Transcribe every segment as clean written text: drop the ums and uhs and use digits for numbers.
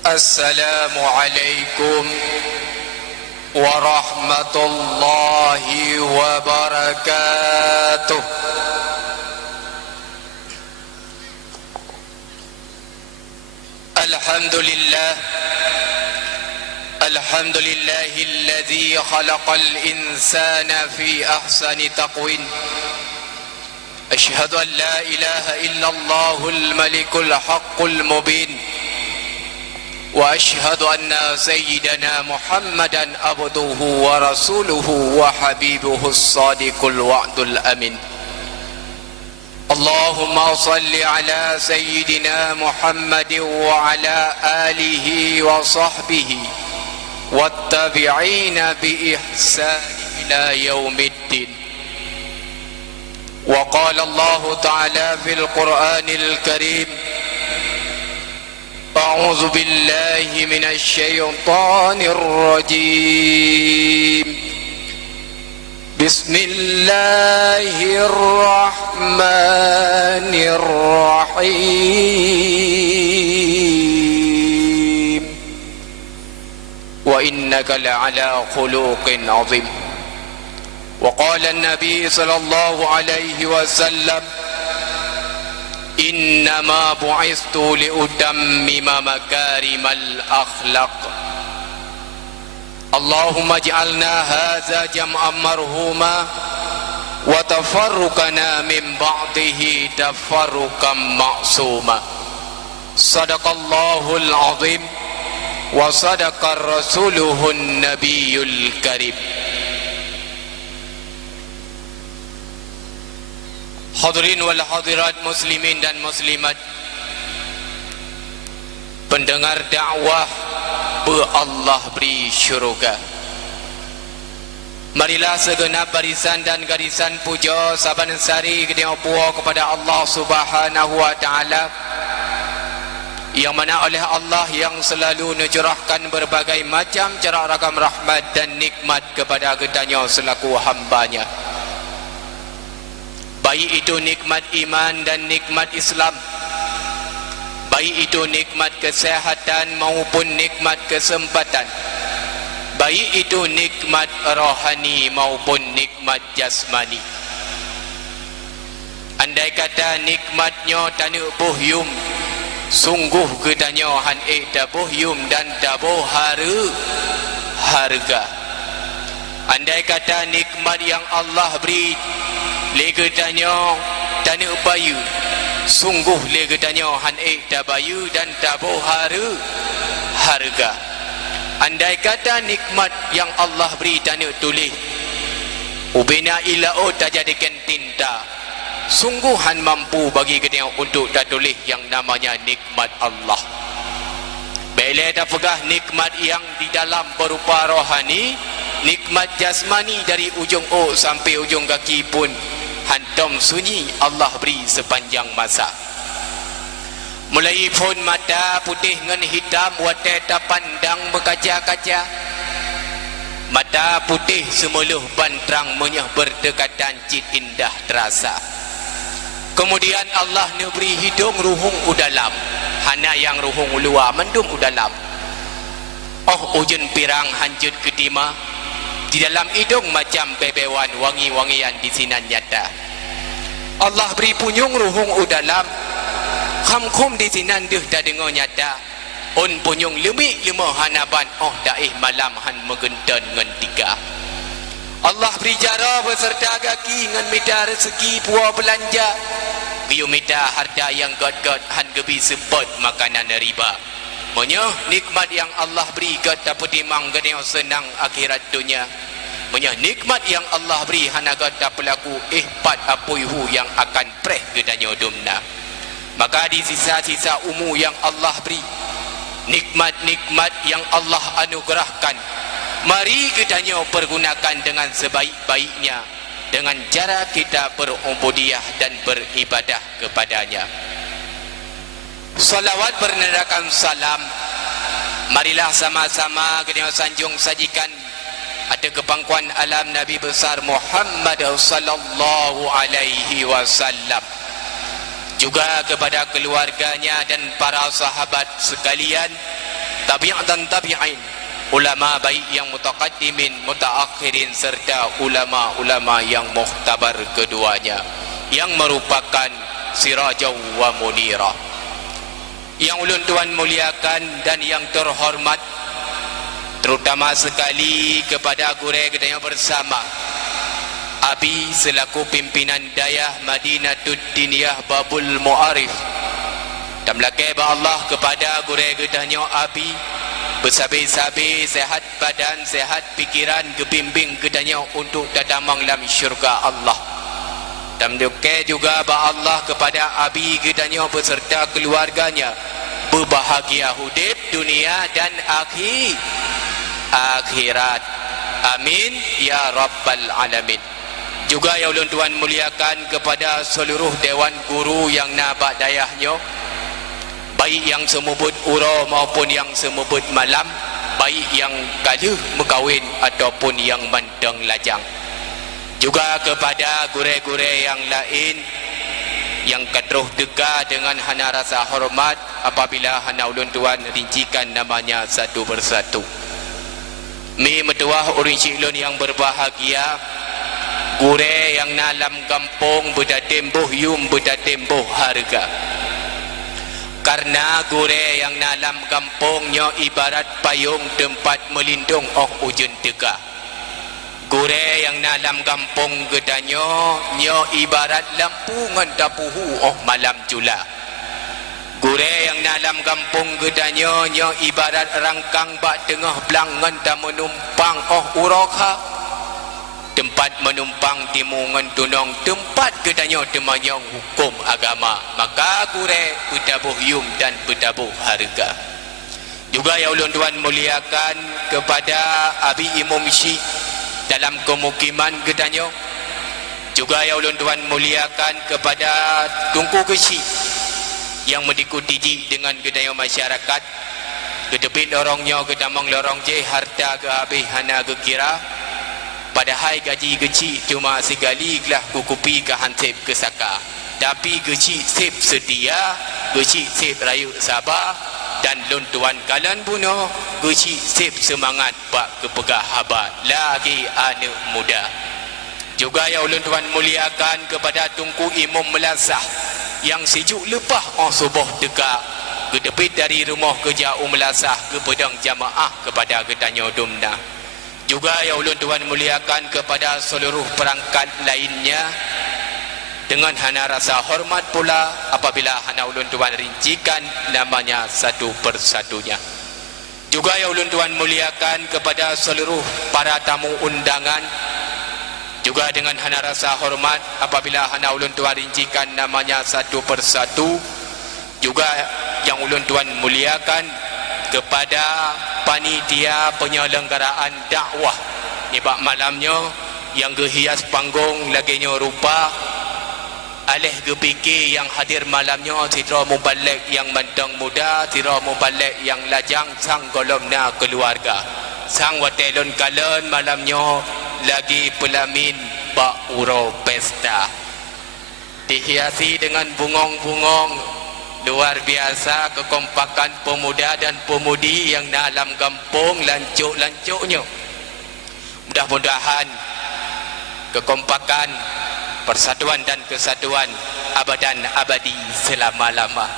Assalamualaikum warahmatullahi wabarakatuh. Alhamdulillah, alhamdulillahilladzi khalaqal insana fi ahsani taqwim. Asyhadu an la ilaha illallahul malikul haqqul mubin. Wa ashhadu anna sayyidana Muhammadan abduhu wa rasuluhu wa habibuhu as-sadiqul wa'dul amin. Allahumma salli ala sayyidina Muhammadin wa ala alihi wa sahbihi wattabi'ina bi ihsan ila yaumiddin. Wa qala Allah ta'ala fil Qur'anil Karim, أعوذ بالله من الشيطان الرجيم. بسم الله الرحمن الرحيم. وإنك لعلى خلق عظيم. وقال النبي صلى الله عليه وسلم إنما بعثت لأتمم مكارم الأخلاق. اللهم اجعلنا هذا جمعا مرحوما وتفرقنا من بعده تفرقا معصوما. صدق الله العظيم وصدق رسوله النبي الكريم. Hadirin wal hadirat, muslimin dan muslimat, pendengar dakwah be Allah beri syurga. Marilah segenap barisan dan garisan puja saban sari kedua puas kepada Allah Subhanahu wa taala, yang mana oleh Allah yang selalu mencurahkan berbagai macam cara ragam rahmat dan nikmat kepada kitanya selaku hambanya. Baik itu nikmat iman dan nikmat Islam, baik itu nikmat kesehatan maupun nikmat kesempatan, baik itu nikmat rohani maupun nikmat jasmani. Andai kata nikmatnya tanu buhyum, sungguh ketanya han dah buhyum dan dabuh harga. Andai kata nikmat yang Allah beri legetanya tanya bayu, sungguh legetanya han dah bayu dan tabuh harga. Andai kata nikmat yang Allah beri tanya tulis ubina ila tak jadikan tinta, sungguh han mampu bagi kita untuk tak tulis yang namanya nikmat Allah. Bila dah pegah nikmat yang di dalam berupa rohani, nikmat jasmani dari ujung sampai ujung kaki pun hantam sunyi Allah beri sepanjang masa. Mulai pun mata putih dengan hitam watai tak pandang berkaca-kaca, mata putih semuluh bantrang menyah berdekatan cit indah terasa. Kemudian Allah beri hidung ruhung udalam, hana yang ruhung luar mendum udalam. Ujun pirang hanjut kedima, di dalam hidung macam bebewan wangi-wangian di sinan nyata. Allah beri punyung ruhung udalam, khamkum di sinan deh dah dengar nyata. On punyung lemik lemah hanaban daih malam han megenten ngan tiga. Allah beri jara beserta kaki ngan mita rezeki puas belanja. Kiu mita harta yang god-god han gebi sebut makanan riba. Menyah nikmat yang Allah beri kat dapat timang gading senang akhirat dunia. Menyah nikmat yang Allah beri hanaga tak pelaku ihpat apuihu yang akan preh gedanya dumna. Maka di sisa-sisa umur yang Allah beri, nikmat-nikmat yang Allah anugerahkan, mari gedanya pergunakan dengan sebaik-baiknya dengan cara kita berubudiyah dan beribadah kepadanya. Salawat bernadakan salam, marilah sama-sama kita sanjung sajikan ada kepangkuan alam Nabi besar Muhammad sallallahu alaihi wasallam, juga kepada keluarganya dan para sahabat sekalian, tabi' dan tabi'in, ulama baik yang mutaqaddimin, mutaakhirin, serta ulama-ulama yang muhtabar keduanya, yang merupakan sirajau wa munira. Yang ulun tuan muliakan dan yang terhormat, terutama sekali kepada gurau kita yang bersama Abi selaku pimpinan dayah Madinatud Diniyah Babul Mu'arif, dan belakang Allah kepada gurau gedahnya Abi bersabar-sabar, sehat badan, sehat pikiran, kebimbing gedahnya untuk dadamang dalam syurga Allah. Dan belakang juga Allah kepada Abi gedahnya beserta keluarganya berbahagia hidup dunia dan akhirat. Amin ya rabbal alamin. Juga yang ulun tuan muliakan kepada seluruh dewan guru yang nabak dayahnya, baik yang semubut ura maupun yang semubut malam, baik yang kaluh mekawin ataupun yang mandang lajang. Juga kepada gurau-gurau yang lain yang katruh dega dengan hana rasa hormat apabila hana ulun tuan rincikan namanya satu persatu. Mi metuah urin ciklon yang berbahagia, gurau yang nalam kampung berdatembuh yum berdatembuh harga. Karena gurau yang nalam kampungnya ibarat payung tempat melindung ujun tegak. Gurau yang nalam kampung gedanyo nyo ibarat lampu ngandapuhu malam jula. Gurau yang nalam kampung gedanyo nyo ibarat rangkang bak tengah belangan dan menumpang uroka. Tempat menumpang timungan tunong, tempat gedanyo temanyong hukum agama. Maka gurau berdabuh yum dan berdabuh harga. Juga ya ulun tuan muliakan kepada Abi Imam Syekh dalam kemukiman gedanyo. Juga ya ulun tuan muliakan kepada Tunku Kecil yang mendikuti dengan gedanyo masyarakat. Gedebit lorongnya gedamang lorong je harta ke habis hana ke kira. Padahal gaji kecil cuma sekali lah kukupi ke hansip ke saka. Tapi kecil sip sedia, kecil sip rayu sabar, dan luntuan kalan bunuh, kecil sip semangat bak kepegah habat lagi anak muda. Juga ya luntuan muliakan kepada Tunku Imam Melasah yang sejuk lepah subuh tegak gedebit dari rumah kerja Melasah ke pedang jamaah kepada gedanyo dumna. Juga ya ulun tuan muliakan kepada seluruh perangkat lainnya dengan hana rasa hormat pula apabila hana ulun tuan rincikan namanya satu persatunya. Juga ya ulun tuan muliakan kepada seluruh para tamu undangan juga dengan hana rasa hormat apabila hana ulun tuan rincikan namanya satu persatu. Juga yang ulun tuan muliakan kepada panitia penyelenggaraan dakwah ni bak malamnya yang kehias panggung laginya rupa alih kepikir yang hadir malamnya tira mubalik yang mandang muda, tira mubalik yang lajang sang golomna keluarga, sang watelon kalen malamnya lagi pelamin bak uro pesta dihiasi dengan bungong-bungong. Luar biasa kekompakan pemuda dan pemudi yang dalam kampung lancuk-lancuknya. Mudah-mudahan kekompakan, persatuan dan kesatuan abadan abadi selama-lama.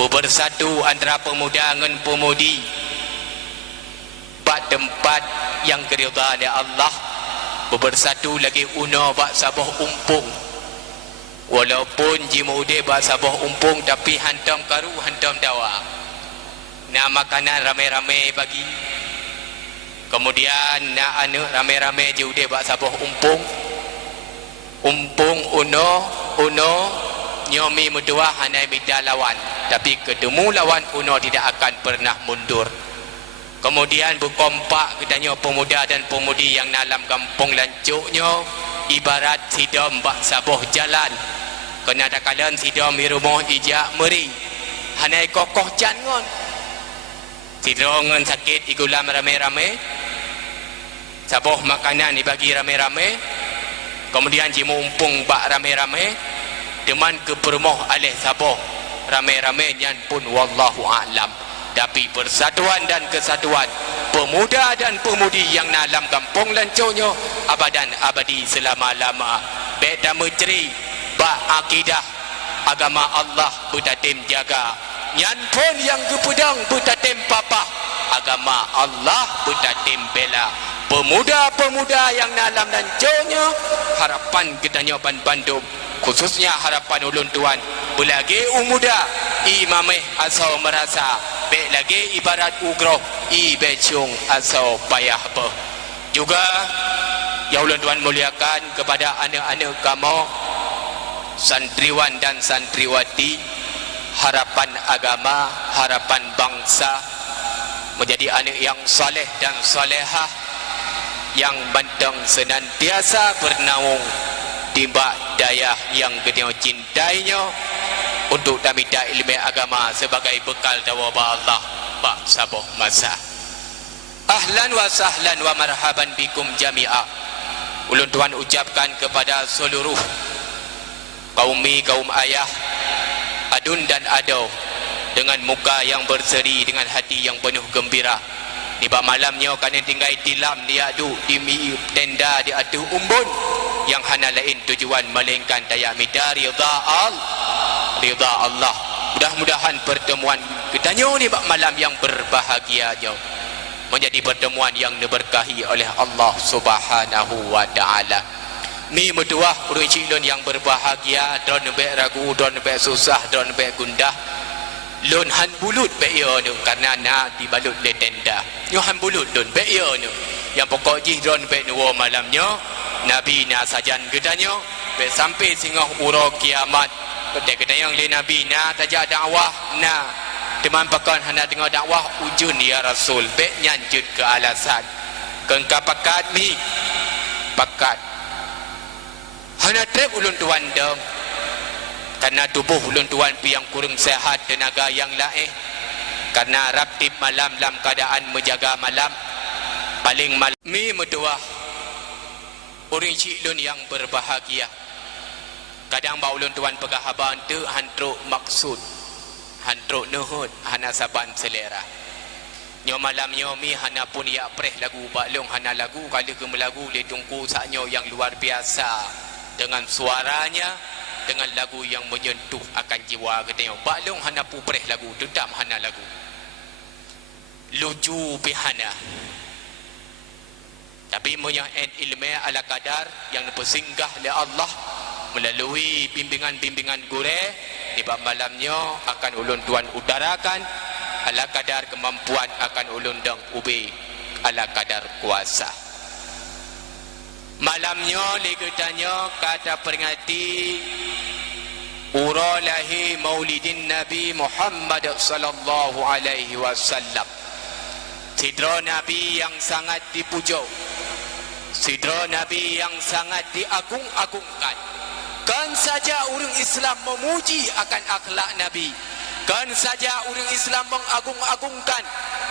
Bersatu antara pemuda dengan pemudi bak tempat yang keridhaan Allah. Bersatu lagi uno bak sabah umpung. Walaupun jimude bahasa boh umpung tapi hantam karu hantam dawa. Nak makanan rame-rame bagi. Kemudian nak anu rame-rame jiude bahasa boh umpung. Umpung uno nyomi medua hanai bida lawan. Tapi ketemu lawan uno tidak akan pernah mundur. Kemudian berkompak katanya pemuda dan pemudi yang dalam kampung lancuknya ibarat sidam bak saboh jalan. Kena ada kalian sidam di rumah ijak meri hanai kokoh jangon sidrongan sakit igulam rame-rame saboh makanan dibagi rame-rame kemudian jimu umpung bak rame-rame deman ke permoh alih saboh rame-rame nyan pun wallahu a'lam. tapi persatuan dan kesatuan pemuda dan pemudi yang dalam kampung lanconyo abadan abadi selama-lama. Beda menteri ba akidah agama Allah betatim jaga. Nyan pun yang kepedang betatim papah agama Allah betatim bela. Pemuda-pemuda yang dalam lanconyo harapan ketanya Bandung khususnya harapan ulun tuan belagi umuda imameh asal merasa be lagi ibarat ugroh i becung asal payah pe. Juga ya ulun tuan muliakan kepada anak-anak kamu santriwan dan santriwati, harapan agama, harapan bangsa menjadi anak yang saleh dan salehah yang bantang senantiasa bernaung timbak daya yang kedua cintainya untuk tamida ilmu agama sebagai bekal dawa Allah bak sabuh masa. Ahlan wa sahlan wa marhaban bikum jami'ah. Ulun tuan ucapkan kepada seluruh kaum ayah adun dan adau dengan muka yang berseri, dengan hati yang penuh gembira. Di bawah malamnya kalian tinggal tilam dia adu di tenda di adu umbun yang hana lain tujuan melainkan daya mida ridha Allah. Mudah-mudahan pertemuan kita ni bak malam yang berbahagia menjadi pertemuan yang diberkahi oleh Allah Subhanahu wa taala. Mi metuah urang cilon yang berbahagia, don be ragu, don be susah, don be gundah. Lon han bulut be yo nu karena na dibalut le tenda. Yo han bulut don be yo nu. Yang pokok jih don be nu malamnya nabi na sajan gedanyo be sampai singoh uro kiamat. Kedai yang le nabi na taja dakwah na teman pakan hana dengar dakwah ujun ya rasul be nyanjut ke alasan. Kengka pakat mi pakat. Hana trep ulun tuan dong. Karena tubuh ulun tuan yang kurang sehat tenaga yang lain. Karena raptip malam dalam keadaan menjaga malam. Paling malam mi medua orang cilun yang berbahagia. Kadang bau ulun tuan pegah haban tu hantruk maksud. Hantruk nuhud hana saban selera. Nyo malam nyo mi hana pun ya preh lagu baklong hana lagu kali ke melagu le tungku saknyo yang luar biasa dengan suaranya, dengan lagu yang menyentuh akan jiwa katanya. Baklong hana pupreh lagu, dendam hana lagu. Lucu pihana. Tapi punya ilmu ala kadar yang dipersinggah oleh Allah melalui bimbingan-bimbingan gure di bab malamnya akan ulun tuan utarakan ala kadar kemampuan akan ulun dang ubi ala kadar kuasa. Malamnya legetanya kata peringati uralahi maulidin Nabi Muhammad sallallahu alaihi wasallam. Sidra Nabi yang sangat dipuja, sidra Nabi yang sangat diagung-agungkan. Kan saja orang Islam memuji akan akhlak Nabi, kan saja orang Islam mengagung-agungkan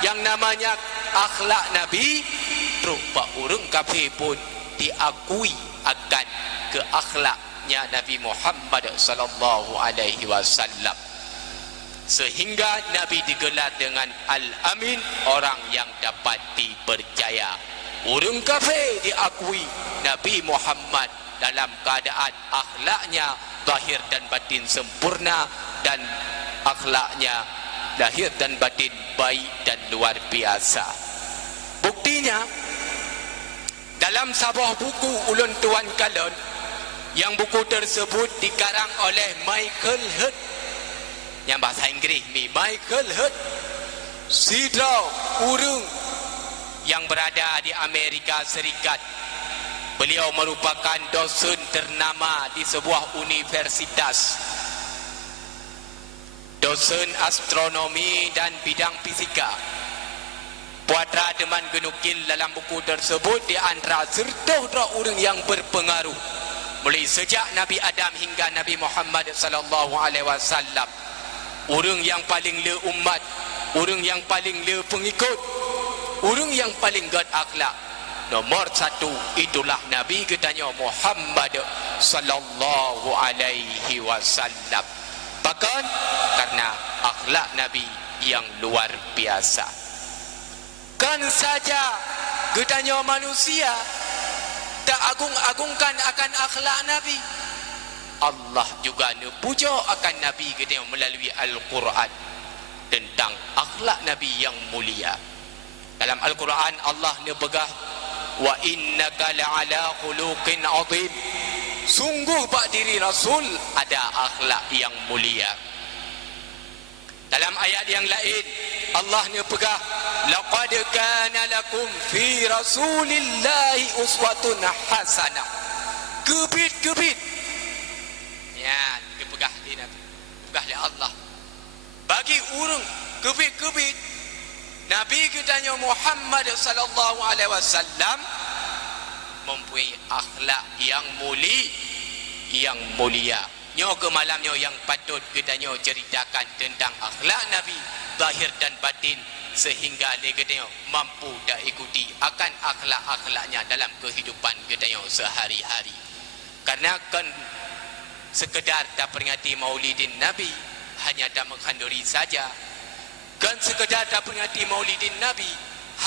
yang namanya akhlak Nabi, rupa orang kafir pun diakui akan keakhlaknya Nabi Muhammad sallallahu alaihi wasallam. Sehingga Nabi digelar dengan Al-Amin, orang yang dapat dipercaya. Orang kafir diakui Nabi Muhammad dalam keadaan akhlaknya zahir dan batin sempurna dan akhlaknya lahir dan batin baik dan luar biasa. Buktinya dalam sebuah buku ulun tuan kalon, yang buku tersebut dikarang oleh Michael Hurt, yang bahasa Inggeris ni Michael Hurt, sidra urung yang berada di Amerika Serikat. Beliau merupakan dosen ternama di sebuah universitas, dosen astronomi dan bidang fisika. Puatra teman genukil dalam buku tersebut di antara serta orang yang berpengaruh mulai sejak Nabi Adam hingga Nabi Muhammad sallallahu alaihi wasallam. Orang yang paling le umat, orang yang paling le pengikut, orang yang paling gad akhlak. Nomor satu itulah Nabi katanya Muhammad sallallahu alaihi wasallam. Bahkan karena akhlak Nabi yang luar biasa. Kan saja gedanya manusia tak agung-agungkan akan akhlak Nabi, Allah juga puja akan Nabi gedanya melalui Al-Quran tentang akhlak Nabi yang mulia. Dalam Al-Quran Allah begah, wa innaka la'ala khuluqin azim, sungguh bak diri Rasul ada akhlak yang mulia. Dalam ayat yang lain Allah begah, laqad kana lakum fi rasulillahi uswatun hasanah. Gebit-gebit ya dipegah di Nabi, pegah oleh Allah bagi urang gebit-gebit Nabi kitanya Muhammad sallallahu alaihi wasallam mempunyai akhlak yang mulia. Nyo ke malamnya yang patut kitanya ceritakan tentang akhlak Nabi zahir dan batin, sehingga kita mampu dak ikuti akan akhlak-akhlaknya dalam kehidupan kita sehari-hari. Karena kan sekedar tak peringati maulidin Nabi hanya tak menghanduri saja, kan sekedar tak peringati maulidin Nabi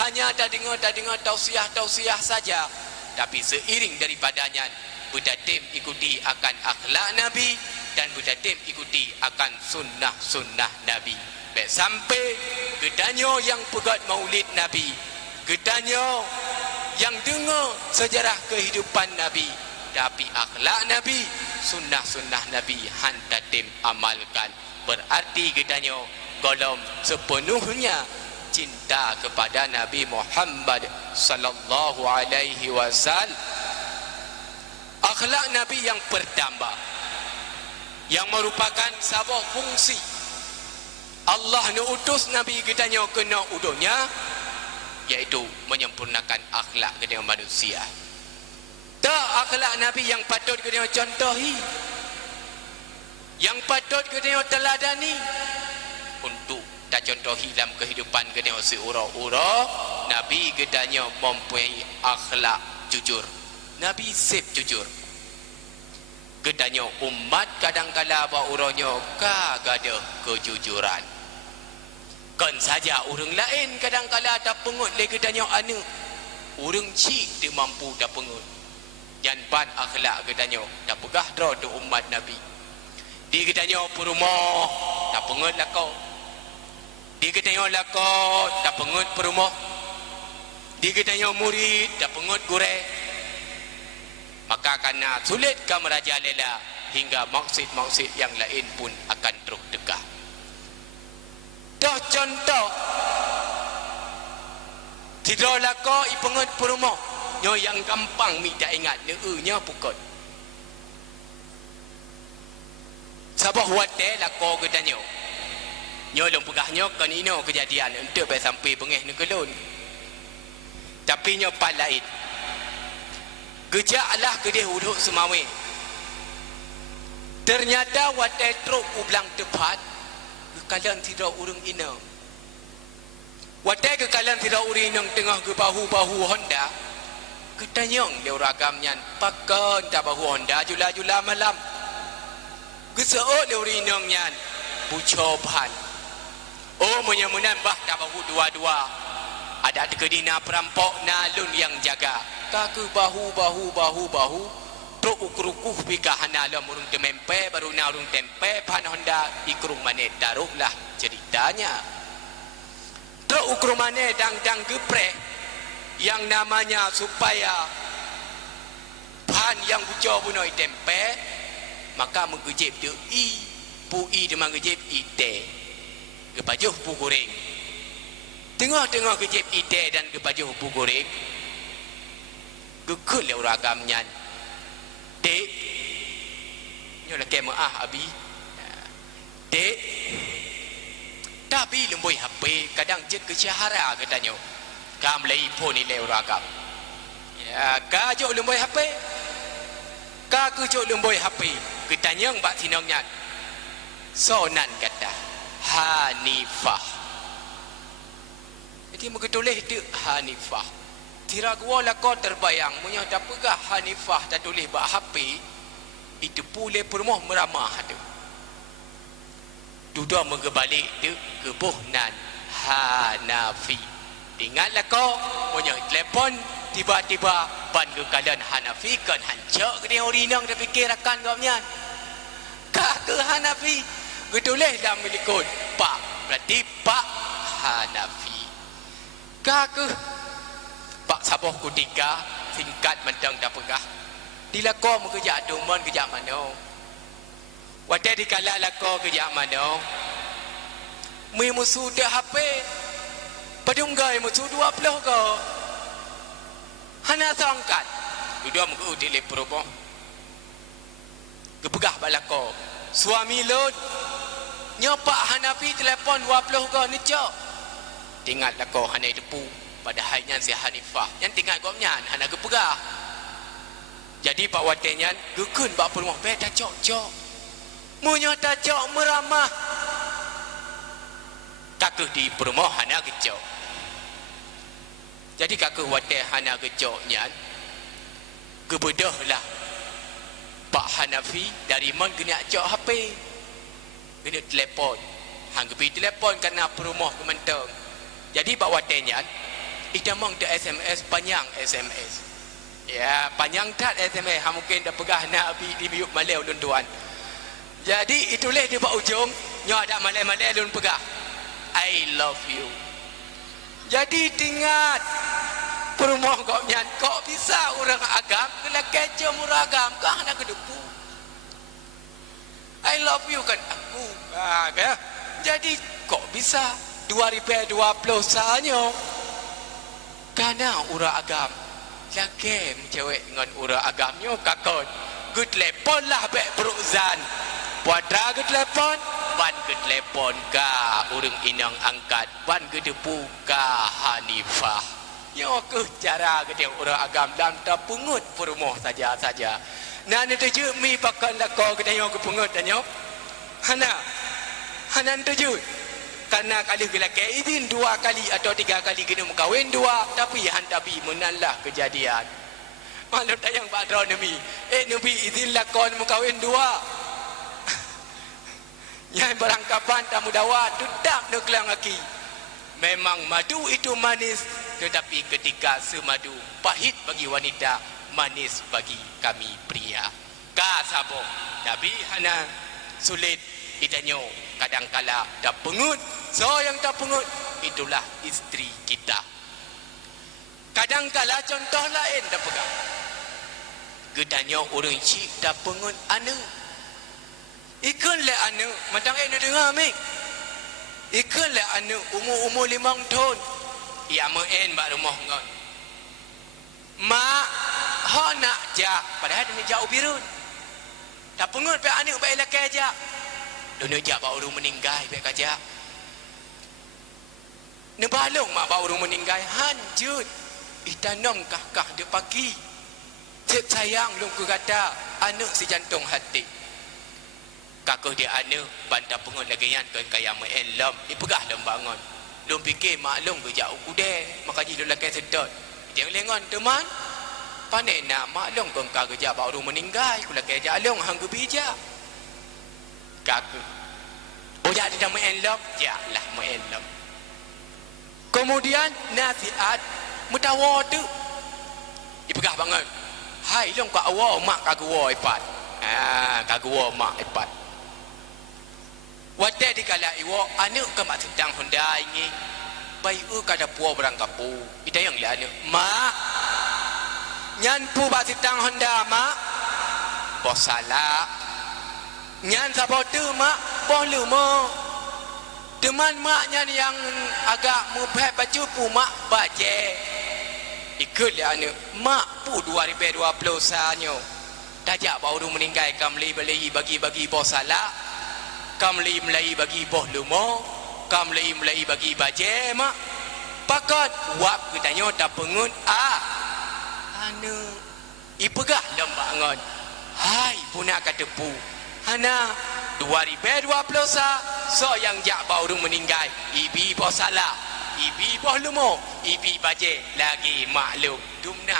hanya tak dengar tausiah saja, tapi seiring daripadanya berdatim ikuti akan akhlak Nabi dan berdatim ikuti akan sunnah Nabi. Baik sampai gedanyo yang pegat maulid Nabi, gedanyo yang dengar sejarah kehidupan Nabi, tapi akhlak Nabi, sunnah Nabi hantatim amalkan. Berarti gedanyo kalau sepenuhnya cinta kepada Nabi Muhammad sallallahu alaihi wasallam. Akhlak Nabi yang bertambah, yang merupakan sebuah fungsi Allah utus Nabi kitanya kena udunya, iaitu menyempurnakan akhlak kita manusia. Tak akhlak Nabi yang patut kita contohi, yang patut kita teladani untuk tak contohi dalam kehidupan kita seura-ura. Nabi kitanya mempunyai akhlak jujur. Nabi sip jujur. Gedanya umat kadang-kala bauranya kagada kejujuran. Kan saja orang lain kadang-kala tak pengut le gedanya anu. Orang cik dia mampu tak pengut. Yan ban akhlak gedanya tak pegah dra tu umat Nabi. Di gedanya perumah tak pengut lah kau. Di gedanya lah kau tak pengut perumah. Di gedanya murid tak pengut gureh. Maka karena sulit ke merajalela hingga maksud-maksud yang lain pun akan terus tegak. Dah contoh tidak laka ipengut perumah nyo yang gampang mi tak ingat neunya pukul. Sabah wate laka gedanyo nyo long pegahnya kan ino kejadian untuk sampai bengeh negelun. Tapi nyo palain gejaklah ke dia huduk semawe. Ternyata watai truk ublang tepat kekalan tidak urang ina. Watai kekalan tidak urang ina tengah ke bahu-bahu Honda. Ketanyang dia ragamnya pakan tak bahu Honda jula-jula malam. Geseok dia urang ina bucoban. Oh menyamunan bah tak bahu dua-dua. Ada kedina perampok nalun yang jaga. Kaku bahu truk ukurukuh bika hanalam urung temempe baru na urung tempe pan Honda ikurung mane daruklah ceritanya. Truk ukurung mane dang geprek yang namanya supaya pan yang buco bunoi tempe maka mengejip dia pui dia mengejip ite kepajuh pu goreng. Tengah-tengah kejip ite dan kepajuh pu goreng gekul le ragamnya dek nyo la kemaah abi dek tapi lemboi HP kadang jet ke syahara katanya kam lei phone ni le ragam ya ka jo lemboi HP ka ku jo lemboi HP katanya mbak tinongnya sonan kata Hanifah jadi mengetoleh tu Hanifah. Tiraguwa lah kau terbayang punya tak pegah Hanifah tak tulis bah HP itu pulih perumah meramah tu. Duda mengebalik tu kebuh nan Hanafi. Ingatlah kau punya telefon tiba-tiba ban ke kalian Hanafi kan hancur ke dia orinang dia fikir akan kau punya. Kak ke Hanafi. Getulis dalam milikun Pak. Berarti Pak Hanafi. Kak ke Pak Saboh Kutika singkat mentang tak pegah. Dilakon kerja doman kerja mana? Wadah dikala lakon kerja mana? Mi musuh dah HP. Padunggai musuh 20 ke. Hana sangkat. Dua muka di leproboh. Kepegah balako. Suami lud. Nyopak Hanafi telefon 20 ke ni cok. Tinggal lako hana depu. Padahal yang si Hanifah. Yang tinggal kau nyan hana kepegah. Jadi Pak Watenyan gekun bak perumah beda cok-cok. Munya tak cok meramah. Kakak di perumah hana kecok. Jadi kakak Waten hana kecoknya kebedahlah Pak Hanafi dari mana kena cok HP. Kena telefon. Hang pergi telefon kerana perumah kementang. Jadi Pak Watenyan ida mang de SMS panjang SMS. Ya, panjang tak SMS. Hang mungkin dah pegah nak di biuk malai ulun tuan. Jadi itulah dia buat ujung. Nyak dak malai-malai ulun pegah. I love you. Jadi ingat perumah kau nyan kok bisa orang agam kena kecoh orang agam kau nak kedepu. I love you kan aku. Kan? Jadi kok bisa 2020 sahaja karena orang agam lagi cewek dengan orang agamnya kakon good telepon lah bek peruzan puadra good telepon ban good telepon ka urang inang angkat ban good depu ka Hanifah yo ke cara ke orang agam dan tak pungut perumah saja-saja nan tuju mi pakan lako ke dayo ke pungut danyo hana tuju karena kali lelaki izin 2 kali atau 3 kali kena mengkahwin 2 tapi hantabi menanlah kejadian maklum tayang badra Nabi Nabi izin lakon mengkahwin 2 yang berangkapan tamu dawa tetap nak kelang laki memang madu itu manis tetapi ketika semadu pahit bagi wanita manis bagi kami pria kasabo Nabi hana sulit idanyo kadangkala dah pengut so yang tak pengut itulah isteri kita kadangkala contoh lain dah pegang gedanyo orang cik dah pengut anu ikun le anu matang nak dengar mik ikun le anu umur 5 tahun ia main bak rumah ngon mak ha nak jak padahal dia jauh birun tak pengut pe anu pe laki ajak dunia jak bawa orang meninggal baik kajak nebalong mak bawa orang meninggal hanjut itanong kah dia pagi cik sayang long ku kata anak si jantung hati kakak dia anak bantah pengut lagi yang tuan kaya main lam dipegah lam bangun long fikir maklum ke jauh kude maka jadi lelaki sedot dia lengon teman pandai nak maklum kau kerja bawa orang meninggal ku lelaki ajak long hang gebijak kakak ojak dia main lam jaklah main lam kemudian nasihat mutawa tu dipegah banget hai long kau awak mak kagak awak ipat kagak awak mak ipat wadah dikala iwo anak ke mak sedang Honda ini bayu kada puau berangkapu ida yang le anak mak nyan pu bak sedang Honda mak bos salah nyan sabotu mak boleh mo teman maknya yang agak mupet baju pu mak baje ikut le anak mak pu 2020 sanyo tajak baru meninggal kamli beli bagi-bagi bos salah kamli melai bagi boh lumo kamli melai bagi baje mak pakat wap katanya tak pengut anu ipegah lembangon hai punak kata pu hana 2020 so yang jak baru meninggal ibi boh salah ibi boh lumo ibi baje lagi maklum dumna